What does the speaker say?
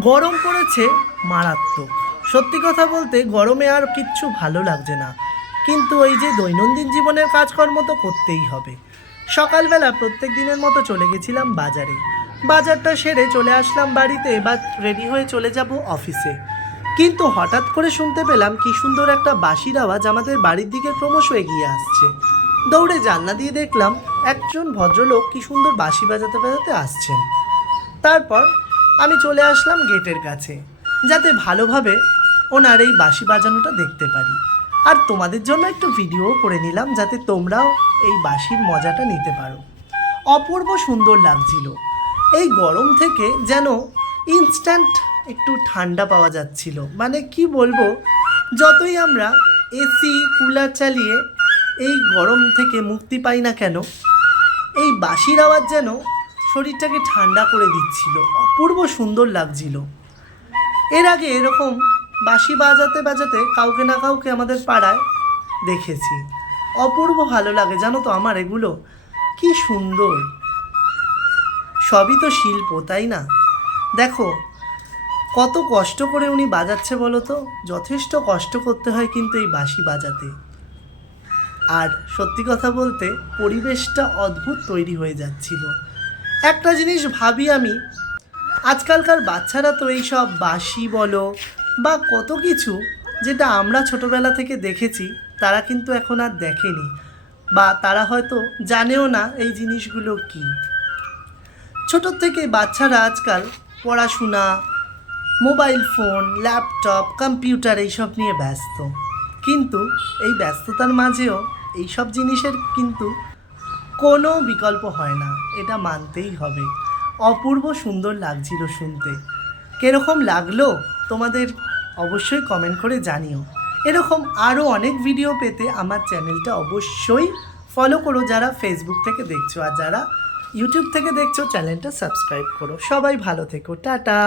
গরম পড়েছে মারাত্মক। সত্যি কথা বলতে গরমে আর কিচ্ছু ভালো লাগছে না, কিন্তু ওই যে দৈনন্দিন জীবনের কাজকর্ম তো করতেই হবে। সকালবেলা প্রত্যেক দিনের মতো চলে গেছিলাম বাজারে। বাজারটা সেরে চলে আসলাম বাড়িতে, এবার রেডি হয়ে চলে যাব অফিসে। কিন্তু হঠাৎ করে শুনতে পেলাম কি সুন্দর একটা বাঁশির আওয়াজ আমাদের বাড়ির দিকে ক্রমশ এগিয়ে আসছে। দৌড়ে জানলা দিয়ে দেখলাম একজন ভদ্রলোক কি সুন্দর বাঁশি বাজাতে বাজাতে আসছেন। তারপর আমি চলে আসলাম গেটের কাছে, যাতে ভালোভাবে ওনার এই বাঁশি বাজানোটা দেখতে পারি। আর তোমাদের জন্য একটু ভিডিও করে নিলাম, যাতে তোমরাও এই বাঁশির মজাটা নিতে পারো। অপূর্ব সুন্দর লাগছিল। এই গরম থেকে যেন ইনস্ট্যান্ট একটু ঠান্ডা পাওয়া যাচ্ছিল। মানে কি বলবো, যতই আমরা এসি কুলার চালিয়ে এই গরম থেকে মুক্তি পাই না কেন, এই বাঁশির আওয়াজ যেন শরীরটাকে ঠান্ডা করে দিচ্ছিল। অপূর্ব সুন্দর লাগছিল। এর আগে এরকম বাঁশি বাজাতে বাজাতে কাউকে না কাউকে আমাদের পাড়ায় দেখেছি। অপূর্ব ভালো লাগে জানো তো আমার এগুলো। কি সুন্দর, সবই তো শিল্প, তাই না? দেখো কত কষ্ট করে উনি বাজাচ্ছে বলো তো। যথেষ্ট কষ্ট করতে হয় কিন্তু এই বাঁশি বাজাতে। আর সত্যি কথা বলতে পরিবেশটা অদ্ভুত তৈরি হয়ে যাচ্ছিল। একটা জিনিস ভাবি আমি, আজকালকার বাচ্চারা তো এইসব বাঁশি বলো বা কত কিছু যেটা আমরা ছোটোবেলা থেকে দেখেছি, তারা কিন্তু এখন আর দেখেনি, বা তারা হয়তো জানেও না এই জিনিসগুলো কী। ছোটোর থেকে বাচ্চারা আজকাল পড়াশোনা, মোবাইল ফোন, ল্যাপটপ, কম্পিউটার এইসব নিয়ে ব্যস্ত। কিন্তু এই ব্যস্ততার মাঝেও এইসব জিনিসের কিন্তু কোনো বিকল্প হয় না, এটা মানতেই হবে। অপূর্ব সুন্দর লাগছিল শুনতে। কীরকম লাগলো তোমাদের অবশ্যই কমেন্ট করে জানিও। এরকম আরও অনেক ভিডিও পেতে আমার চ্যানেলটা অবশ্যই ফলো করো, যারা ফেসবুক থেকে দেখছো, আর যারা ইউটিউব থেকে দেখছো চ্যানেলটা সাবস্ক্রাইব করো। সবাই ভালো থেকো, টাটা।